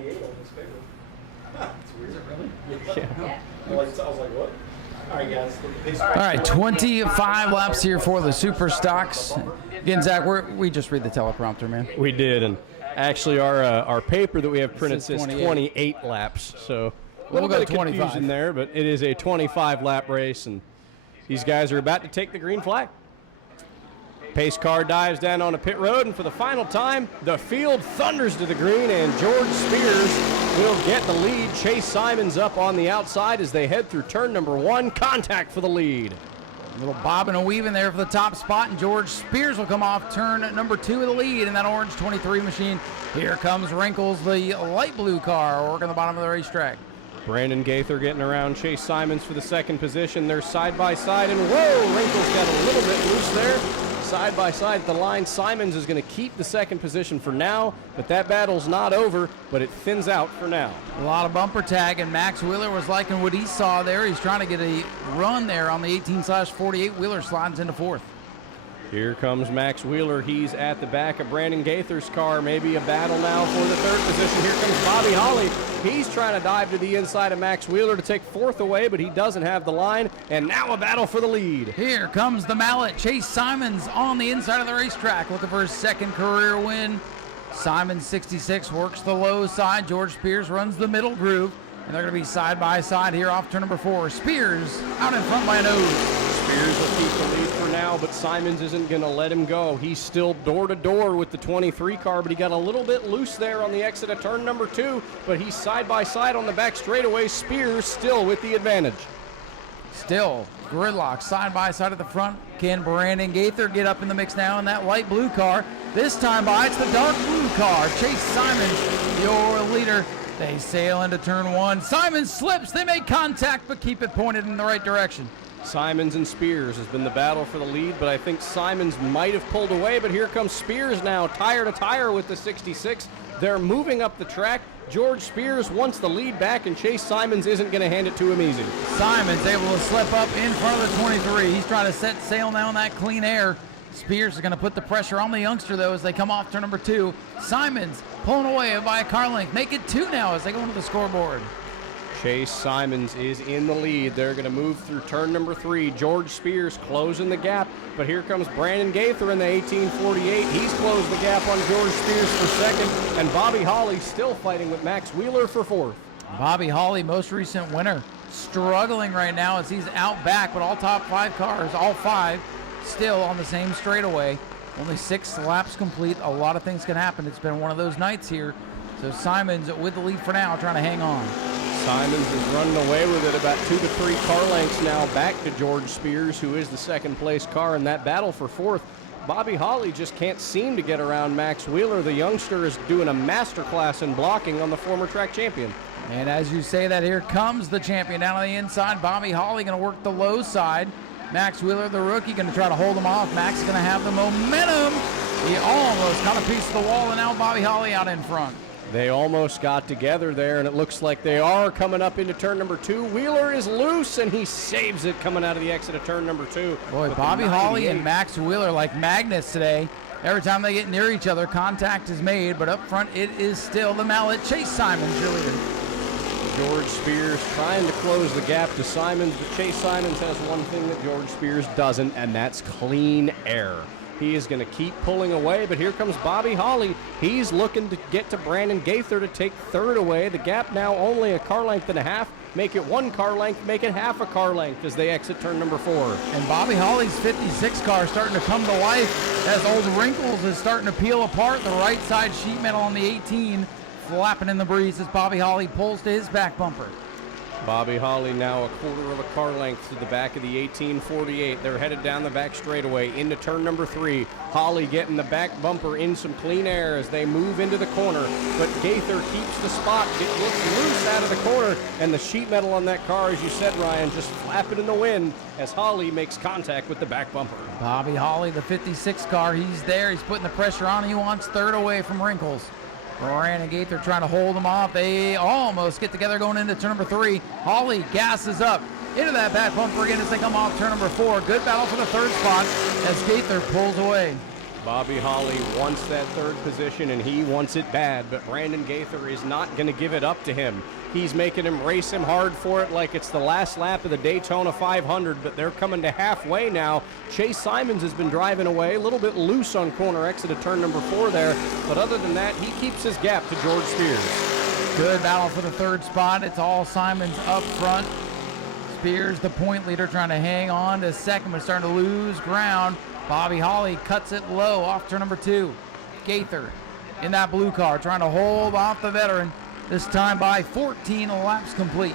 28 on this paper. It's weird. Is it really? Yeah. I was like, what? All right, guys. All right, 25 laps here for the Super Stocks. Again, Zach, we just read the teleprompter, man. We did, and actually our paper that we have printed says says 28. 28 laps, so a We'll little go bit of 25. confusion there, but it is a 25-lap race, and these guys are about to take the green flag. Pace car dives down on a pit road, and for the final time, the field thunders to the green, and George Spears will get the lead. Chase Simons up on the outside as they head through turn number 1. Contact for the lead. A little bobbing and weaving there for the top spot, and George Spears will come off turn number 2 of the lead in that orange 23 machine. Here comes Wrinkles, the light blue car, working the bottom of the racetrack. Brandon Gaither getting around Chase Simons for the second position. They're side by side, and whoa, Wrinkles got a little bit loose there. Side by side at the line, Simons is going to keep the second position for now, but that battle's not over, but it thins out for now. A lot of bumper tag, and Max Wheeler was liking what he saw there. He's trying to get a run there on the 18/48. Wheeler slides into 4th. Here comes Max Wheeler. He's at the back of Brandon Gaither's car. Maybe a battle now for the 3rd position. Here comes Bobby Holly. He's trying to dive to the inside of Max Wheeler to take 4th away, but he doesn't have the line. And now a battle for the lead. Here comes the mallet. Chase Simons on the inside of the racetrack, looking for his 2nd career win. Simons 66 works the low side. George Spears runs the middle groove. And they're going to be side by side here off turn number 4. Spears out in front by a nose. Spears will keep the lead for now, but Simons isn't going to let him go. He's still door-to-door with the 23 car, but he got a little bit loose there on the exit of turn number 2, but he's side-by-side on the back straightaway. Spears still with the advantage. Still gridlock side by side at the front. Can Brandon Gaither get up in the mix now in that light blue car? This time by it's the dark blue car. Chase Simons, your leader. They sail into turn 1. Simons slips. They make contact, but keep it pointed in the right direction. Simons and Spears has been the battle for the lead, but I think Simons might have pulled away, but here comes Spears now, tire to tire with the 66. They're moving up the track. George Spears wants the lead back, and Chase Simons isn't going to hand it to him easy. Simons able to slip up in front of the 23. He's trying to set sail now in that clean air. Spears is going to put the pressure on the youngster, though, as they come off turn number 2. Simons pulling away by a car length. Make it 2 now as they go into the scoreboard. Chase Simons is in the lead. They're going to move through turn number 3. George Spears closing the gap, but here comes Brandon Gaither in the 1848. He's closed the gap on George Spears for 2nd, and Bobby Holly still fighting with Max Wheeler for 4th. Bobby Holly, most recent winner, struggling right now as he's out back, but all top 5 cars, all 5, still on the same straightaway. Only 6 laps complete. A lot of things can happen. It's been one of those nights here. So Simons with the lead for now, trying to hang on. Simons is running away with it, about 2 to 3 car lengths now back to George Spears, who is the 2nd place car in that battle for 4th. Bobby Holly just can't seem to get around Max Wheeler. The youngster is doing a masterclass in blocking on the former track champion. And as you say that, here comes the champion down on the inside. Bobby Holly going to work the low side. Max Wheeler, the rookie, going to try to hold him off. Max is going to have the momentum. He almost got a piece of the wall, and now Bobby Holly out in front. They almost got together there, and it looks like they are coming up into turn number 2. Wheeler is loose, and he saves it coming out of the exit of turn number 2. Boy, Bobby Holly and Max Wheeler like magnets today. Every time they get near each other, contact is made, but up front it is still the mallet. Chase Simons, your leader. George Spears trying to close the gap to Simons, but Chase Simons has one thing that George Spears doesn't, and that's clean air. He is going to keep pulling away, but here comes Bobby Holly. He's looking to get to Brandon Gaither to take 3rd away. The gap now only a car length and a half. Make it 1 car length, make it half a car length as they exit turn number 4. And Bobby Holly's 56 car is starting to come to life as old Wrinkles is starting to peel apart. The right side sheet metal on the 18 flapping in the breeze as Bobby Holly pulls to his back bumper. Bobby Holly now a quarter of a car length to the back of the 1848. They're headed down the back straightaway into turn number 3. Holly getting the back bumper in some clean air as they move into the corner, but Gaither keeps the spot. It looks loose out of the corner, and the sheet metal on that car, as you said, Ryan, just flapping in the wind as Holly makes contact with the back bumper. Bobby Holly, the 56 car, he's there. He's putting the pressure on. He wants 3rd away from Wrinkles. Brandon Gaither trying to hold them off. They almost get together going into turn number 3. Holly gasses up into that back bumper again as they come off turn number 4. Good battle for the 3rd spot as Gaither pulls away. Bobby Holly wants that third position, and he wants it bad, but Brandon Gaither is not going to give it up to him. He's making him race him hard for it like it's the last lap of the Daytona 500, but they're coming to halfway now. Chase Simons has been driving away, a little bit loose on corner exit at turn number 4 there, but other than that, he keeps his gap to George Spears. Good battle for the third spot. It's all Simons up front. Spears, the point leader, trying to hang on to second, but starting to lose ground. Bobby Holly cuts it low off turn number 2. Gaither in that blue car trying to hold off the veteran, this time by 14 laps complete.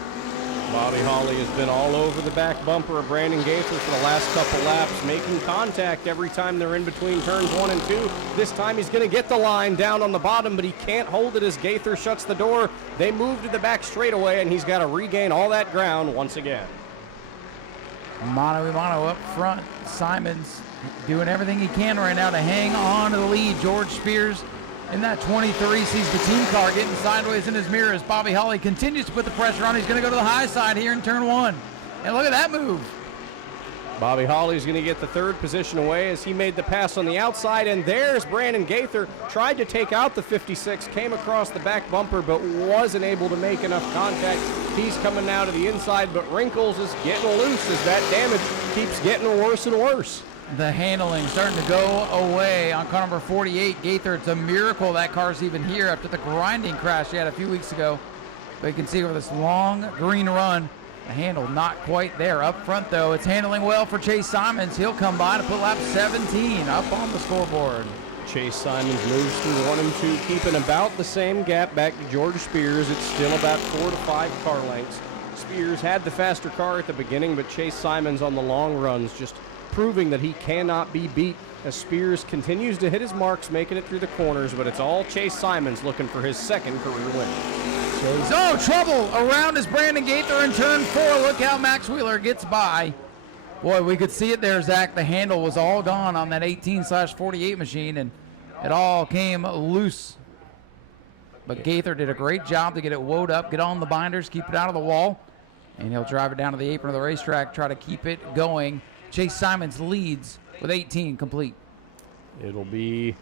Bobby Holly has been all over the back bumper of Brandon Gaither for the last couple laps, making contact every time they're in between turns 1 and 2. This time he's going to get the line down on the bottom, but he can't hold it as Gaither shuts the door. They move to the back straightaway, and he's got to regain all that ground once again. Mano a mano up front. Simons doing everything he can right now to hang on to the lead. George Spears in that 23 sees the team car getting sideways in his mirror as Bobby Holly continues to put the pressure on. He's going to go to the high side here in turn 1. And look at that move. Bobby Holly's going to get the third position away as he made the pass on the outside, and there's Brandon Gaither. Tried to take out the 56, came across the back bumper, but wasn't able to make enough contact. He's coming now to the inside, but Wrinkles is getting loose as that damage keeps getting worse and worse. The handling starting to go away on car number 48. Gaither, it's a miracle that car's even here after the grinding crash he had a few weeks ago. But you can see over this long green run, the handle not quite there. Up front, though, it's handling well for Chase Simons. He'll come by to put lap 17 up on the scoreboard. Chase Simons moves through 1 and 2, keeping about the same gap back to George Spears. It's still about 4 to 5 car lengths. Spears had the faster car at the beginning, but Chase Simons on the long runs just proving that he cannot be beat as Spears continues to hit his marks, making it through the corners, but it's all Chase Simons looking for his second career win. Oh, trouble around is Brandon Gaither in turn 4. Look how Max Wheeler gets by. Boy, we could see it there, Zach. The handle was all gone on that 18/48 machine, and it all came loose. But Gaither did a great job to get it woed up, get on the binders, keep it out of the wall, and he'll drive it down to the apron of the racetrack, try to keep it going. Chase Simons leads with 18 complete. It'll be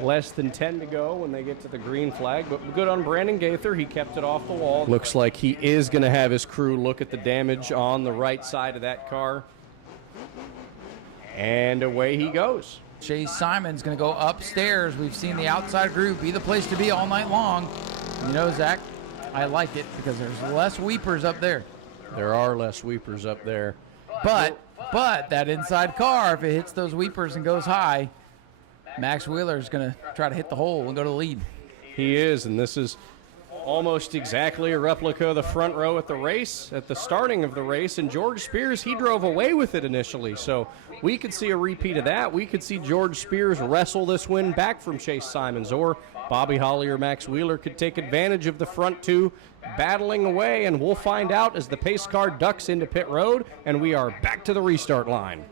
less than 10 to go when they get to the green flag, but good on Brandon Gaither. He kept it off the wall. Looks like he is going to have his crew look at the damage on the right side of that car. And away he goes. Chase Simons going to go upstairs. We've seen the outside group be the place to be all night long. You know, Zach, I like it because there's less weepers up there. There are less weepers up there. But that inside car, if it hits those weepers and goes high, Max Wheeler is going to try to hit the hole and go to the lead. He is, and this is almost exactly a replica of the front row at the race, at the starting of the race. And George Spears, he drove away with it initially. So we could see a repeat of that. We could see George Spears wrestle this win back from Chase Simons, or Bobby Holly or Max Wheeler could take advantage of the front two battling away, and we'll find out as the pace car ducks into pit road, and we are back to the restart line.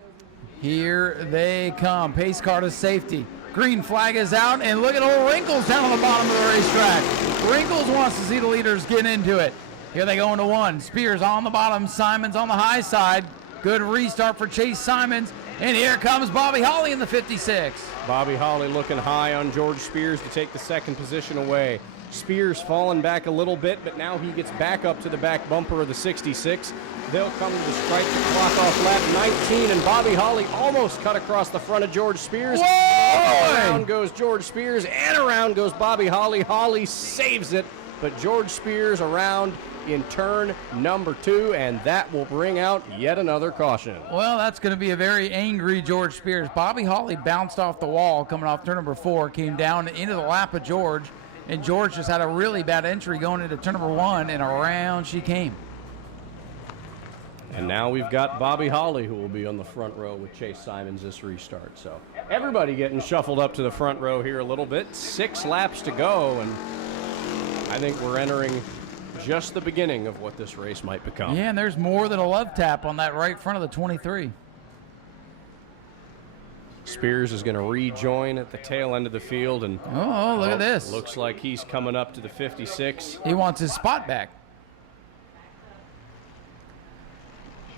Here they come. Pace car to safety. Green flag is out, and look at old Wrinkles down on the bottom of the racetrack. Wrinkles wants to see the leaders get into it. Here they go into 1. Spears on the bottom, Simons on the high side. Good restart for Chase Simons, and here comes Bobby Holly in the 56. Bobby Holly looking high on George Spears to take the second position away. Spears falling back a little bit, but now he gets back up to the back bumper of the 66. They'll come to strike the clock off lap 19, and Bobby Holly almost cut across the front of George Spears. Whoa! Around goes George Spears, and around goes Bobby Holly. Holly saves it, but George Spears around in turn number 2, and that will bring out yet another caution. Well, that's going to be a very angry George Spears. Bobby Holly bounced off the wall coming off turn number 4, came down into the lap of George, and George just had a really bad entry going into turn number 1, and around she came. And now we've got Bobby Holly, who will be on the front row with Chase Simons this restart. So everybody getting shuffled up to the front row here a little bit. 6 laps to go, and I think we're entering just the beginning of what this race might become. Yeah, and there's more than a love tap on that right front of the 23. Spears is going to rejoin at the tail end of the field, and look at this. Looks like he's coming up to the 56. He wants his spot back.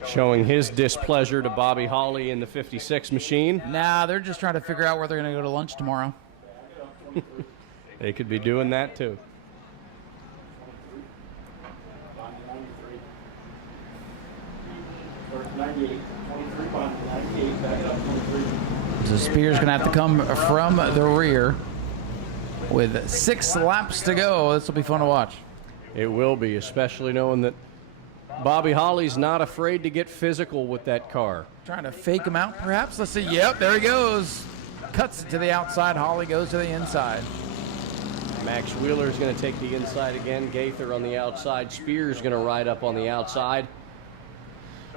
showing his displeasure to Bobby Holly in the 56 machine. Nah, they're just trying to figure out where they're going to go to lunch tomorrow. They could be doing that too. So Spears going to have to come from the rear with 6 laps to go. This will be fun to watch. It will be, especially knowing that Bobby Holly's not afraid to get physical with that car. Trying to fake him out, perhaps. Let's see. Yep, there he goes. Cuts it to the outside. Holly goes to the inside. Max Wheeler's going to take the inside again. Gaither on the outside. Spears going to ride up on the outside.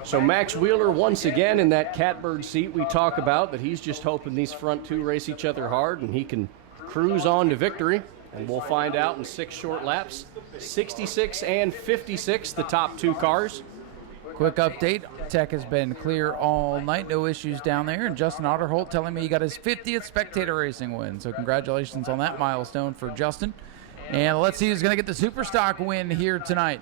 So Max Wheeler once again in that catbird seat we talk about, that he's just hoping these front two race each other hard and he can cruise on to victory. And we'll find out in 6 short laps. 66 and 56, the top 2 cars. Quick update. Tech has been clear all night. No issues down there. And Justin Otterholt telling me he got his 50th spectator racing win. So congratulations on that milestone for Justin. And let's see who's going to get the super stock win here tonight.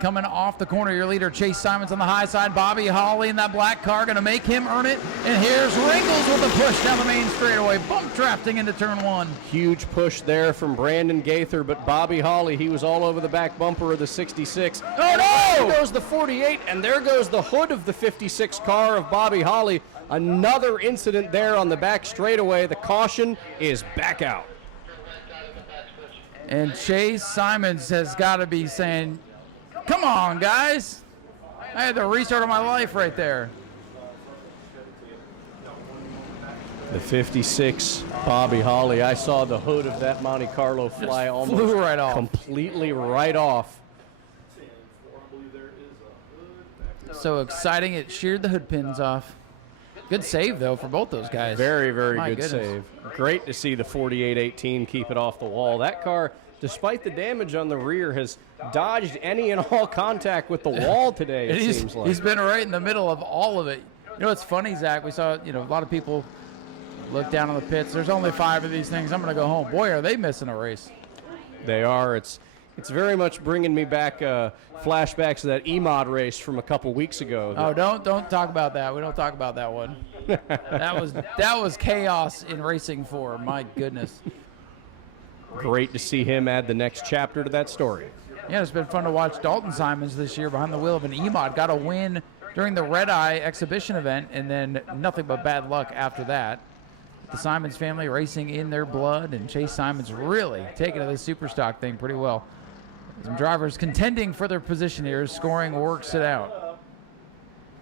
Coming off the corner, your leader, Chase Simons on the high side. Bobby Holly in that black car, going to make him earn it. And here's Ringles with a push down the main straightaway, bump drafting into turn 1. Huge push there from Brandon Gaither, but Bobby Holly, he was all over the back bumper of the 66. Oh, no! There goes the 48, and there goes the hood of the 56 car of Bobby Holly. Another incident there on the back straightaway. The caution is back out. And Chase Simons has got to be saying, come on, guys. I had the restart of my life right there. The 56, Bobby Holly. I saw the hood of that Monte Carlo fly Just almost flew right off. completely right off. So exciting, it sheared the hood pins off. Good save, though, for both those guys. Very, very My good goodness. save. Great to see the 48-18 keep it off the wall. That car, despite the damage on the rear, has dodged any and all contact with the wall today, it seems like. He's been right in the middle of all of it. You know what's funny, Zach? We saw, a lot of people look down on the pits. There's only 5 of these things. I'm going to go home. Boy, are they missing a race. They are. It's very much bringing me back flashbacks to that E-Mod race from a couple weeks ago. Oh, don't talk about that. We don't talk about that one. that was chaos in racing form. My goodness. Great to see him add the next chapter to that story. Yeah, it's been fun to watch Dalton Simons this year behind the wheel of an E-Mod. Got a win during the Red Eye exhibition event, and then nothing but bad luck after that. The Simons family racing in their blood, and Chase Simons really taking to this super stock thing pretty well. Some drivers contending for their position here. Scoring works it out.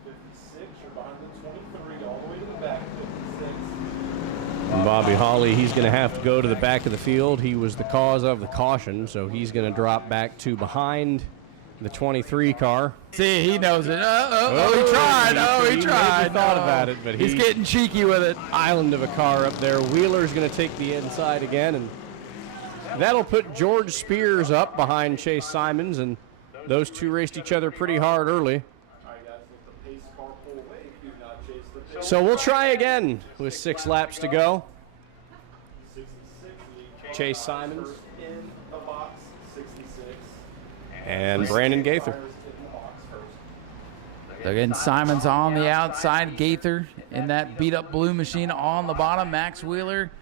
56, you're behind the 23, all the way to the back. 56. And Bobby Holly, he's going to have to go to the back of the field. He was the cause of the caution, so he's going to drop back to behind the 23 car. See, he knows it. He tried. He tried. He thought about it, but he's getting cheeky with it. Island of a car up there. Wheeler's going to take the inside again, and that'll put George Spears up behind Chase Simons, and those two raced each other pretty hard early. So we'll try again with 6 laps to go. Chase Simons In the box, 66. and Brandon Gaither. Again, Simons on the outside. Gaither in that beat-up blue machine on the bottom. Max Wheeler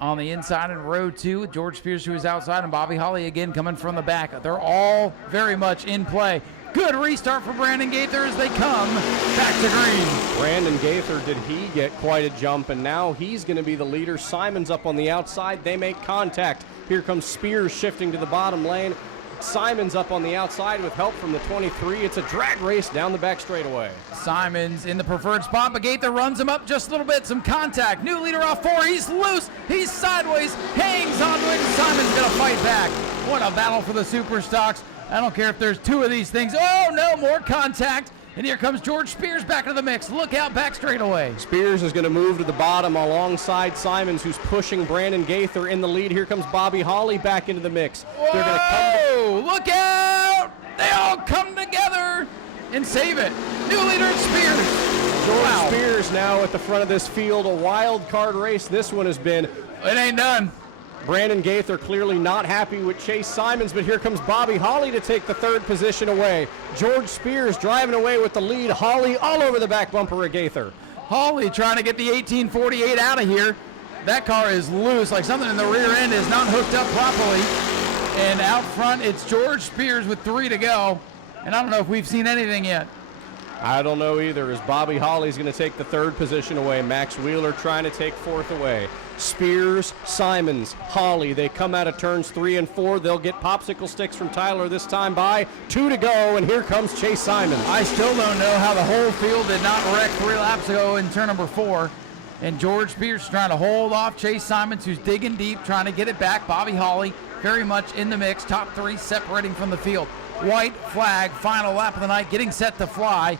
on the inside in row 2. George Spears, who is outside, and Bobby Holly again coming from the back. They're all very much in play. Good restart for Brandon Gaither as they come back to green. Brandon Gaither, did he get quite a jump, and now he's going to be the leader. Simons up on the outside. They make contact. Here comes Spears shifting to the bottom lane. Simons up on the outside with help from the 23. It's a drag race down the back straightaway. Simons in the preferred spot, but Gaither runs him up just a little bit. Some contact. New leader off 4. He's loose. He's sideways. Hangs onto it. Simons going to fight back. What a battle for the super stocks. I don't care if there's 2 of these things. Oh, no, more contact. And here comes George Spears back into the mix. Look out, back straightaway. Spears is going to move to the bottom alongside Simons, who's pushing Brandon Gaither in the lead. Here comes Bobby Holly back into the mix. Whoa, They're going to come look out! They all come together and save it. New leader, Spears. George Spears now at the front of this field. A wild card race this one has been. It ain't done. Brandon Gaither clearly not happy with Chase Simons, but here comes Bobby Holly to take the third position away. George Spears driving away with the lead. Holly all over the back bumper of Gaither. Holly trying to get the 1848 out of here. That car is loose, like something in the rear end is not hooked up properly. And out front, it's George Spears with 3 to go. And I don't know if we've seen anything yet. I don't know either, as Bobby Holly's going to take the third position away. Max Wheeler trying to take fourth away. Spears, Simons, Holly, they come out of turns 3 and 4. They'll get popsicle sticks from Tyler this time by. 2 to go, and here comes Chase Simons. I still don't know how the whole field did not wreck 3 laps ago in turn number 4. And George Spears trying to hold off Chase Simons, who's digging deep, trying to get it back. Bobby Holly very much in the mix. Top 3 separating from the field. White flag, final lap of the night, getting set to fly.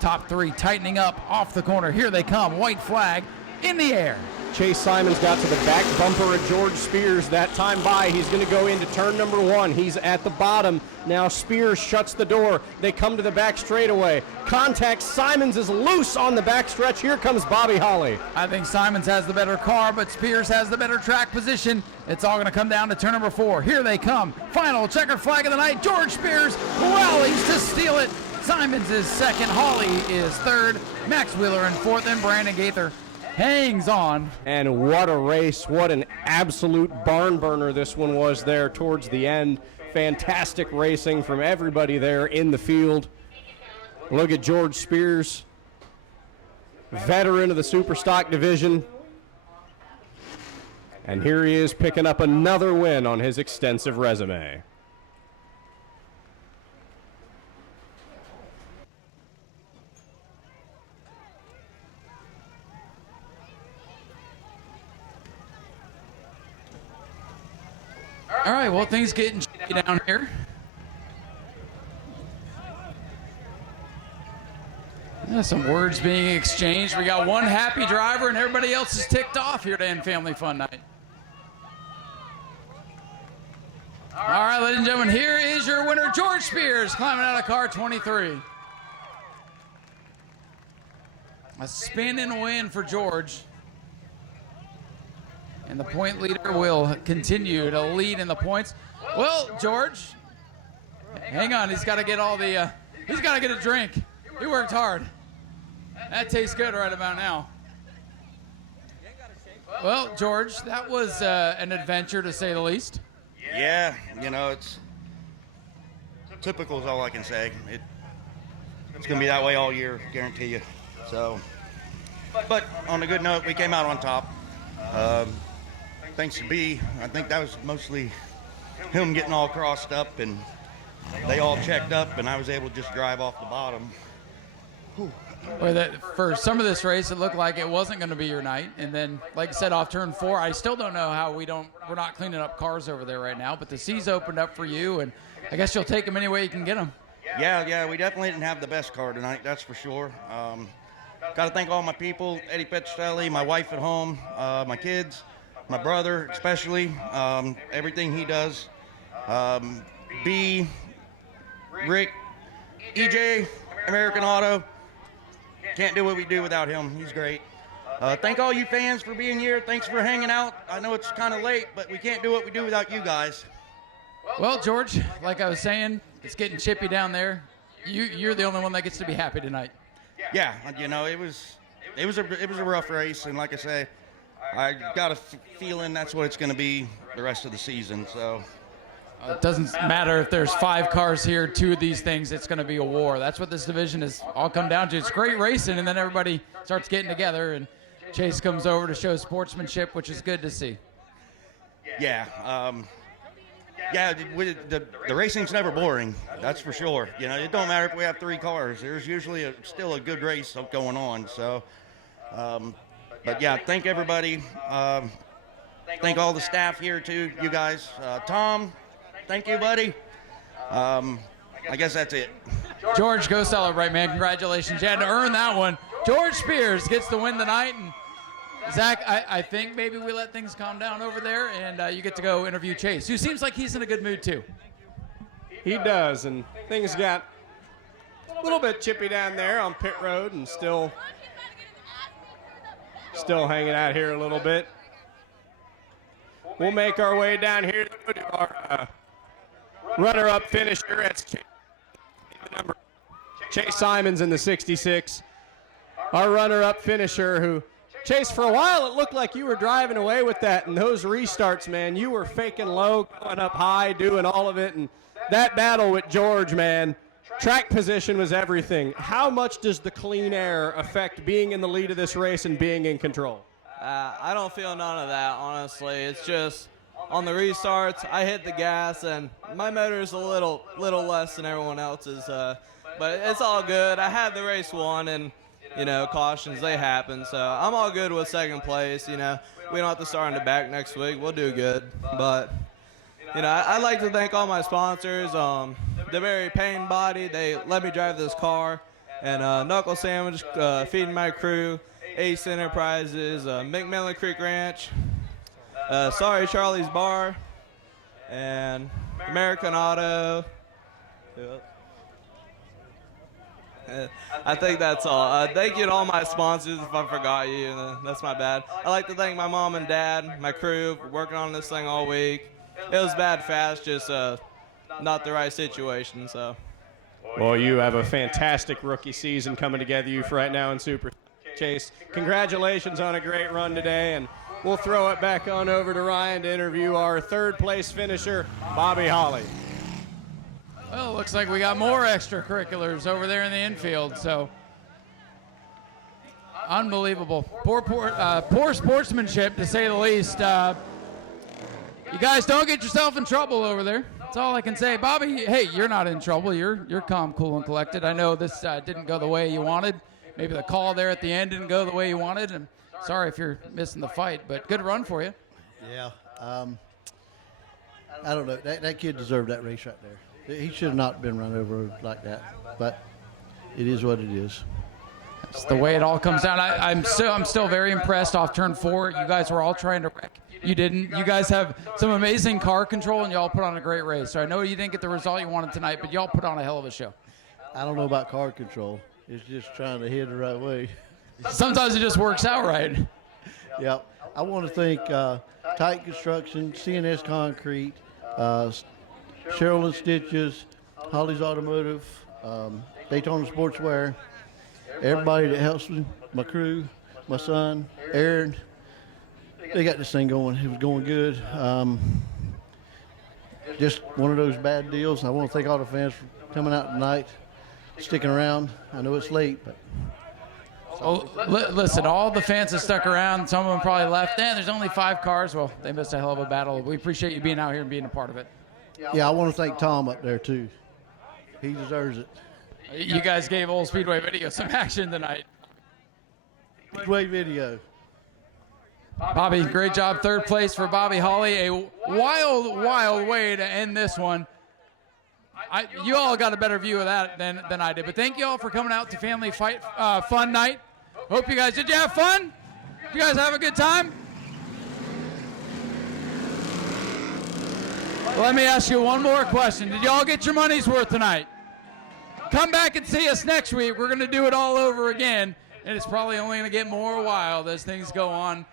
Top 3 tightening up off the corner. Here they come. White flag in the air. Chase Simons got to the back bumper of George Spears that time by. He's going to go into turn number 1. He's at the bottom. Now Spears shuts the door. They come to the back straightaway. Contact. Simons is loose on the back stretch. Here comes Bobby Holly. I think Simons has the better car, but Spears has the better track position. It's all going to come down to turn number 4. Here they come. Final checkered flag of the night. George Spears rallies to steal it. Simons is second. Holly is third. Max Wheeler in fourth, and Brandon Gaither hangs on. And what a race. What an absolute barn burner this one was there towards the end. Fantastic racing from everybody there in the field. Look at George Spears, veteran of the Super Stock division. And here he is picking up another win on his extensive resume. All right, well, things getting shitty down here. Some words being exchanged. We got one happy driver and everybody else is ticked off here today in Family Fun Night. All right, ladies and gentlemen, here is your winner, George Spears, climbing out of car 23. A spin-in win for George. And the point leader will continue to lead in the points. Well, George, hang on. He's got to get all the, he's got to get a drink. He worked hard. That tastes good right about now. Well, George, that was an adventure to say the least. Yeah, you know, it's typical is all I can say. It's going to be that way all year, guarantee you. So, but on a good note, we came out on top. Thanks to B, I think that was mostly him getting all crossed up and they all checked up and I was able to just drive off the bottom. Well, for some of this race, it looked like it wasn't going to be your night. And then, like I said, off turn 4, I still don't know how we're not cleaning up cars over there right now, but the C's opened up for you, and I guess you'll take them any way you can get them. Yeah, we definitely didn't have the best car tonight, that's for sure. Got to thank all my people, Eddie Petrostelli, my wife at home, my kids, my brother especially, everything he does. B, Rick, EJ, American Auto. Can't do what we do without him. He's great. Thank all you fans for being here. Thanks for hanging out. I know it's kind of late, but we can't do what we do without you guys. Well, George, like I was saying, it's getting chippy down there. You're the only one that gets to be happy tonight. Yeah, you know, it was a rough race, and like I say, I got a feeling that's what it's going to be the rest of the season. So. It doesn't matter if there's 5 cars here, 2 of these things, it's going to be a war. That's what this division has all come down to. It's great racing, and then everybody starts getting together, and Chase comes over to show sportsmanship, which is good to see. Yeah. The racing's never boring, that's for sure. You know, it don't matter if we have 3 cars. There's usually still a good race going on. So, but yeah, thank everybody. Thank all the staff here, too, you guys. Tom. Thank you, buddy. I guess that's it. George, go celebrate, man. Congratulations. You had to earn that one. George Spears gets the win tonight. And Zach, I think maybe we let things calm down over there, and you get to go interview Chase, who seems like he's in a good mood, too. He does, and things got a little bit chippy down there on pit road and still hanging out here a little bit. we'll make our way down here to our runner-up finisher. That's Chase Simons in the 66. Our runner-up finisher who, Chase, for a while it looked like you were driving away with that, and those restarts, man, you were faking low, going up high, doing all of it, and that battle with George, man, track position was everything. How much does the clean air affect being in the lead of this race and being in control? I don't feel none of that, honestly. It's just on the restarts, I hit the gas, and my motor is a little less than everyone else's, but it's all good. I had the race won, and, you know, cautions, they happen, so I'm all good with second place. You know, we don't have to start in the back next week. We'll do good, but, you know, I'd like to thank all my sponsors, the Berry Pain Body, they let me drive this car, and Knuckle Sandwich, feeding my crew, Ace Enterprises, McMillan Creek Ranch, Sorry Charlie's Bar, and American Auto. I think that's all. Thank you to all my sponsors. If I forgot you, that's my bad. I'd like to thank my mom and dad, my crew, for working on this thing all week. It was bad fast, just not the right situation. So. Well, you have a fantastic rookie season coming together you for right now in Super. Chase, congratulations on a great run today, and we'll throw it back on over to Ryan to interview our third place finisher, Bobby Holly. Well, it looks like we got more extracurriculars over there in the infield, so unbelievable. Poor sportsmanship, to say the least. You guys don't get yourself in trouble over there. That's all I can say. Bobby, hey, you're not in trouble. You're calm, cool, and collected. I know this didn't go the way you wanted. Maybe the call there at the end didn't go the way you wanted, and sorry if you're missing the fight, but good run for you. Yeah. I don't know. That kid deserved that race right there. He should have not been run over like that, but it is what it is. That's the way it all comes down. I'm still very impressed off turn 4. You guys were all trying to wreck. You didn't. You guys have some amazing car control, and y'all put on a great race. So I know you didn't get the result you wanted tonight, but y'all put on a hell of a show. I don't know about car control. It's just trying to hit the right way. Sometimes it just works out right. Yep. I want to thank Titan Construction, CNS Concrete, Cheryl and Stitches, Holly's Automotive, Daytona Sportswear, everybody that helps me, my crew, my son, Aaron. They got this thing going. It was going good. Just one of those bad deals. I want to thank all the fans for coming out tonight, sticking around. I know it's late, but. Oh, listen, all the fans that stuck around, some of them probably left. There's only 5 cars. Well, they missed a hell of a battle. We appreciate you being out here and being a part of it. Yeah, I want to thank Tom up there, too. He deserves it. You guys gave old Speedway Video some action tonight. Speedway Video. Bobby, great job. Third place for Bobby Holly. A wild way to end this one. You all got a better view of that than I did. But thank you all for coming out to Family Fight Fun Night. Hope you guys, did you have fun? Did you guys have a good time? Let me ask you one more question. Did y'all get your money's worth tonight? Come back and see us next week. We're going to do it all over again, and it's probably only going to get more wild as things go on.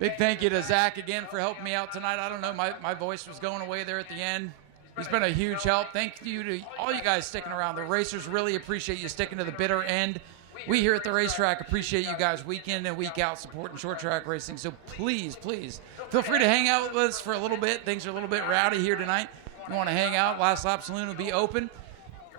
Big thank you to Zach again for helping me out tonight. I don't know, my voice was going away there at the end. He's been a huge help. Thank you to all you guys sticking around. The racers really appreciate you sticking to the bitter end. We here at the racetrack appreciate you guys week in and week out supporting short track racing. So please, please, feel free to hang out with us for a little bit. Things are a little bit rowdy here tonight. If you want to hang out, Last Lap Saloon will be open.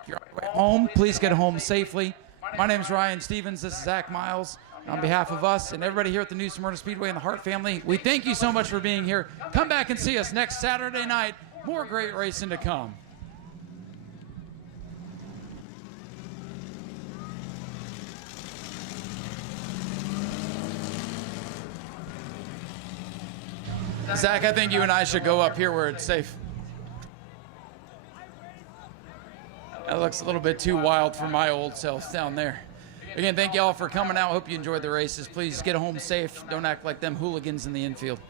If you're on your way home, please get home safely. My name is Ryan Stevens. This is Zach Miles. And on behalf of us and everybody here at the New Smyrna Speedway and the Hart family, we thank you so much for being here. Come back and see us next Saturday night. More great racing to come. Zach, I think you and I should go up here where it's safe. That looks a little bit too wild for my old self down there. Again, thank you all for coming out. Hope you enjoyed the races. Please get home safe. Don't act like them hooligans in the infield.